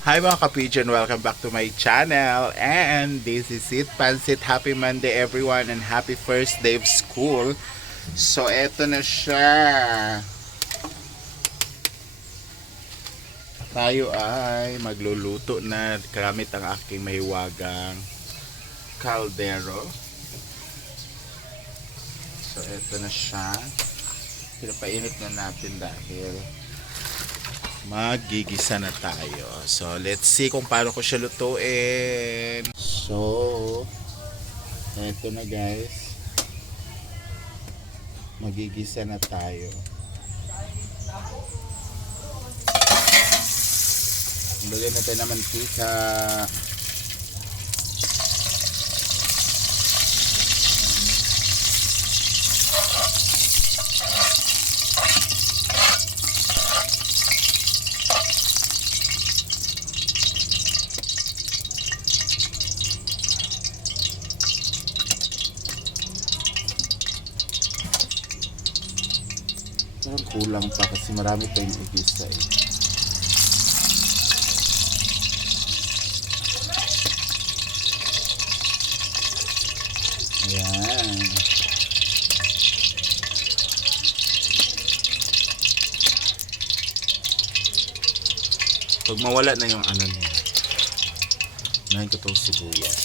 Hi mga ka-pigeon, welcome back to my channel. And this is it, Pansit. Happy Monday everyone and happy first day of school. So eto na siya. Tayo ay magluluto na gamit ang aking mahiwagang kaldero. So eto na siya. Pinapainit na natin dahil magigisa na tayo. So, let's see kung paano ko siya lutuin. So, eto na guys. Magigisa na tayo. Lagyan natin ng mantika. Parang kulang pa kasi marami pa yung igisa eh. Ayan. Pag mawala na yung ano niya, nahin ko itong sibuyas.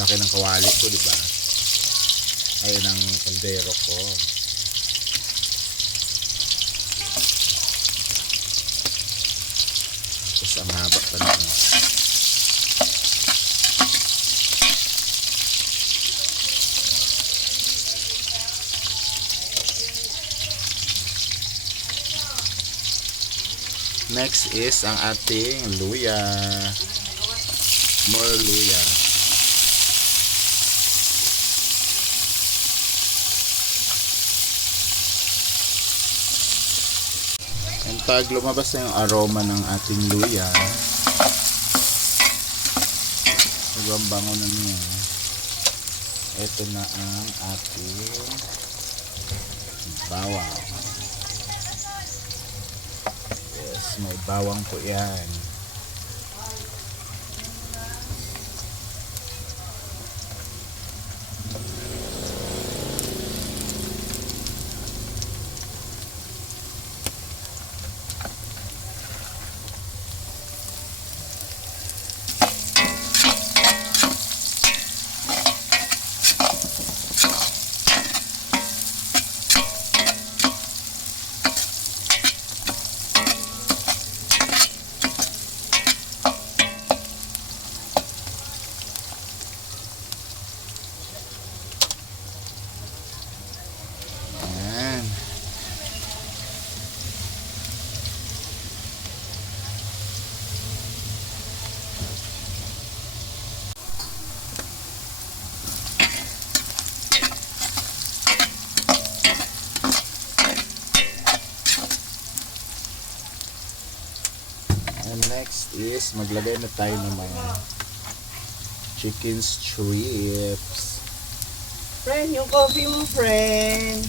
Laki ng kawali ko, diba? Ayun ang kaldero ko. Tapos ang haba pa na. Next is ang ating luya. More luya. And pag lumabas na yung aroma ng ating luya, sobrang bango na niya. Ito na ang ating bawang. Yes, may bawang po yan. And next is maglagay na tayo ng mga chicken strips. Friend, yung coffee mo, friend.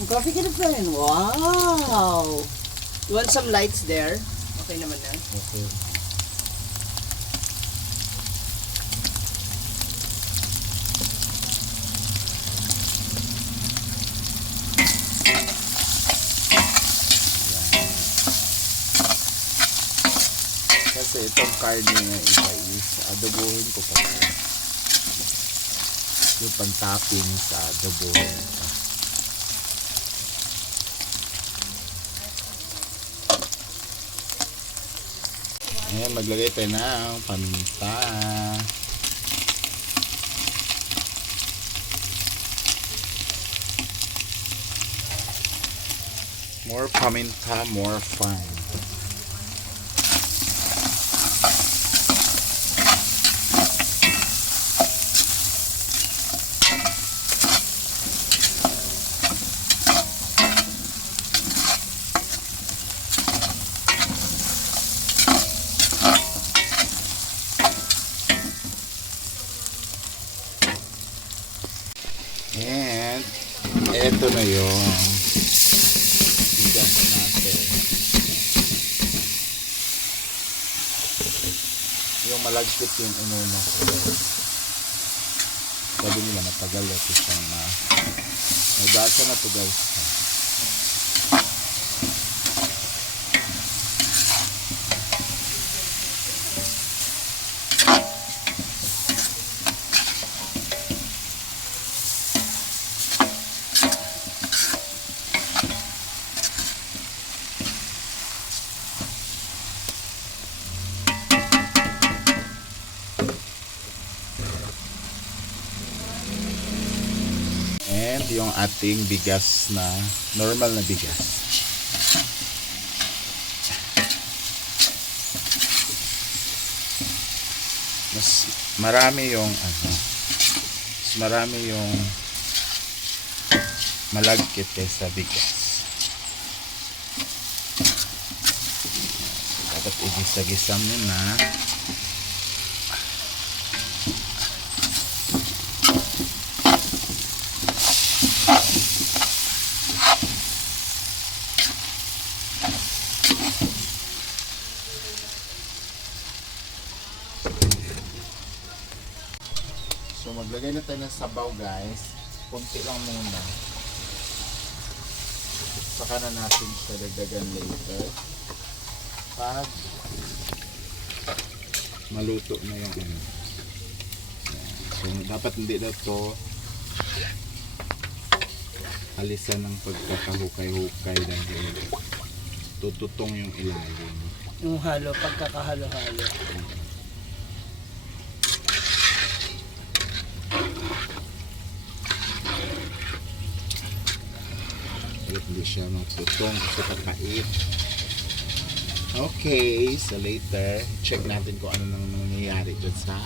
Yung coffee ka na, friend. Wow! You want some lights there? Okay naman na. Okay. Kasi itong karne na iba is adobohin ko pa. Yung pang-topping sa adobohin pa. Ayan, maglagay tayo ng paminta. More paminta, more fun. And eto na yung bigas natin. Yung malagkit yung inuna ko. Sabi nila matagal ito siyang may basa na to guys. And yung ating bigas na normal na bigas. Mas marami yung mas marami yung malagkit kaysa bigas. Dapat igisa-gisa mo na. So maglagay na tayo ng sabaw guys. Kunti lang muna. Saka na natin siya dagdagan later. Pag maluto na yung ano. So dapat hindi na to alisan ng pagkakahukay-hukay dahil tututong yung ilalim. Yung halo, pagkakahalo-halo. Hindi siya magtutong kasi kakait. Okay, so later check natin kung ano nang nangyayari dyan sa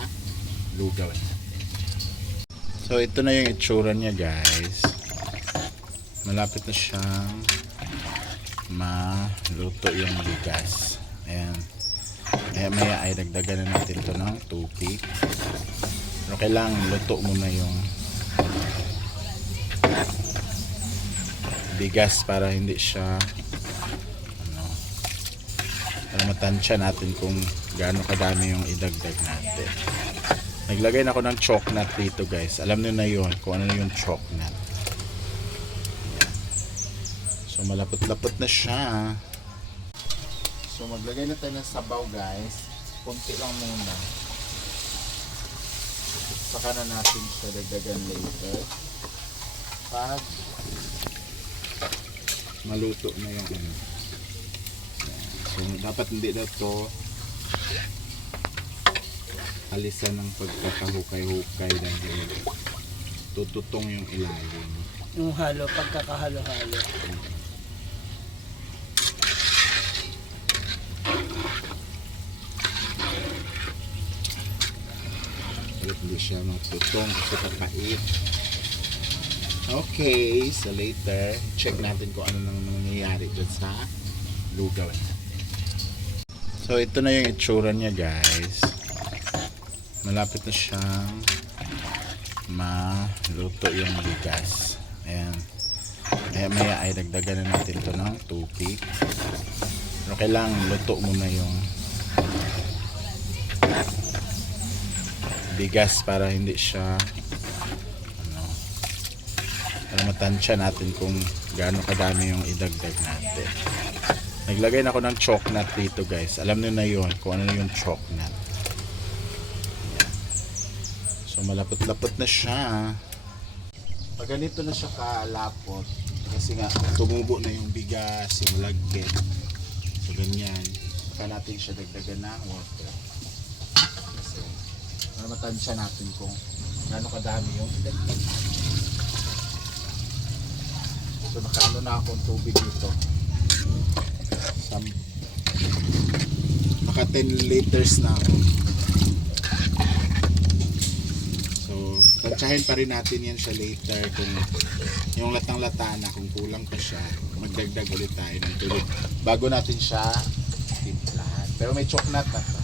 lugaw natin. So ito na yung itsura niya guys. Malapit na siyang maluto yung bigas. Ayan. Maya ay dagdagan na natin ito ng tubig. Pero kailangan luto muna yung bigas para hindi siya para matansya natin kung gaano kadami yung idagdag natin. Naglagay na ako ng chocolate dito guys. Alam niyo na yun kung ano yung chocolate. So malapot-lapot na siya. So maglagay na tayo ng sabaw guys. Kunti lang muna. Saka na natin siya dagdagan later. Pag maluto na yung ano. So dapat hindi na to alisan ng pagkakahukay-hukay dahil tututong yung ilalim. Yung halo, pagkakahalo-halo. Hindi siya magtutong kasi kakait. Okay, so later check natin kung ano nang nangyayari dyan sa lugaw natin. So ito na yung itsura niya guys. Malapit na siyang maluto yung bigas. Ayan. Maya ay dagdagan na natin ito ng tubig. Pero kailangan luto muna yung bigas para hindi siya para matansya natin kung gaano kadami yung idagdag natin. Naglagay na ako ng chocolate dito guys. Alam niyo na yun kung ano yung chocolate. So malapot-lapot na siya. Pag ganito na siya kalapot kasi nga tumubo na yung bigas, yung lagkit. So ganyan. Saka natin siya dagdagan ng water. Kasi para matansya natin kung gaano kadami yung idagdag natin. So nakaano na akong tubig dito. Maka 10 liters na ako. So tansyahin pa rin natin yan siya later kung yung latang-lata na kung kulang pa siya, magdagdag ulit tayo ng tubig bago natin siya timplahan. Pero may chocolate na to.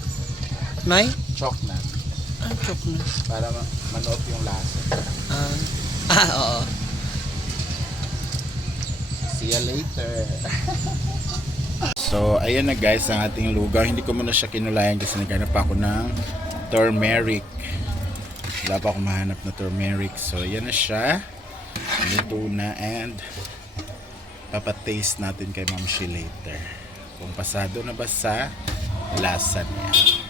May? Chocolate. Chocolate. Para manuot yung lasa. Oo. See you later. So, ayan na guys ang ating lugaw. Hindi ko muna siya kinulayan kasi naghanap ako ng turmeric. Wala pa akong mahanap na turmeric. So, ayan na siya. Luto na and papataste natin kay Ma'am Shi later. Kung pasado na ba sa lasa niya.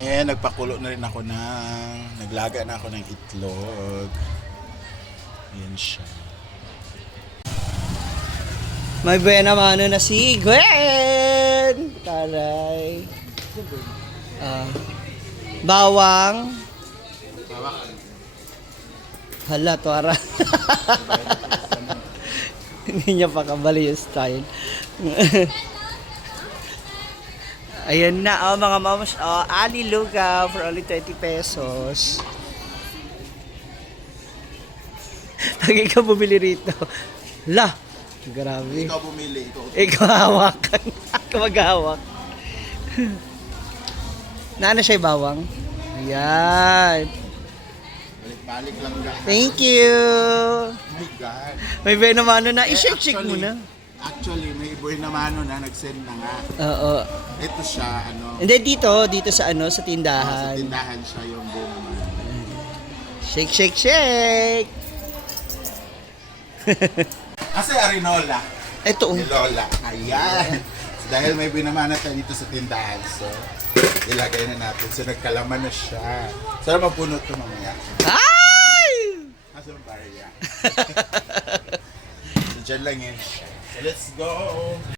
And nagpakulo na rin ako naglaga na ako ng itlog. Ayan siya. May buena mano na si Gwen! Taray. Bawang. Hala, tuwara. Hindi niya pa kabali yung style. Ayan na, mga mamos. Ani lugaw for only 20 pesos. Pag ikaw bumili rito, la, grabe. Ikaw bumili. Ikaw hawakan. Ako maghawak. Naano siya yung bawang? Ayan. Balik-balik lang ka. Thank you. Oh my God. May benomano na. I-shake-shake mo na. Actually, may boy naman na nag-send na nga. Oo. Ito siya, Hindi, dito sa sa sa tindahan. tindahan siya yung boy naman. Shake, shake, shake. Kasi Arinola. Ito. Ni Lola. Ayan. Dahil may binamana tayo dito sa tindahan. So, ilagay na natin. So, nagkalaman na siya. Sana mapuno ito mamaya. Ay! Nasa yung barya. So, dyan lang yun siya. So, let's go!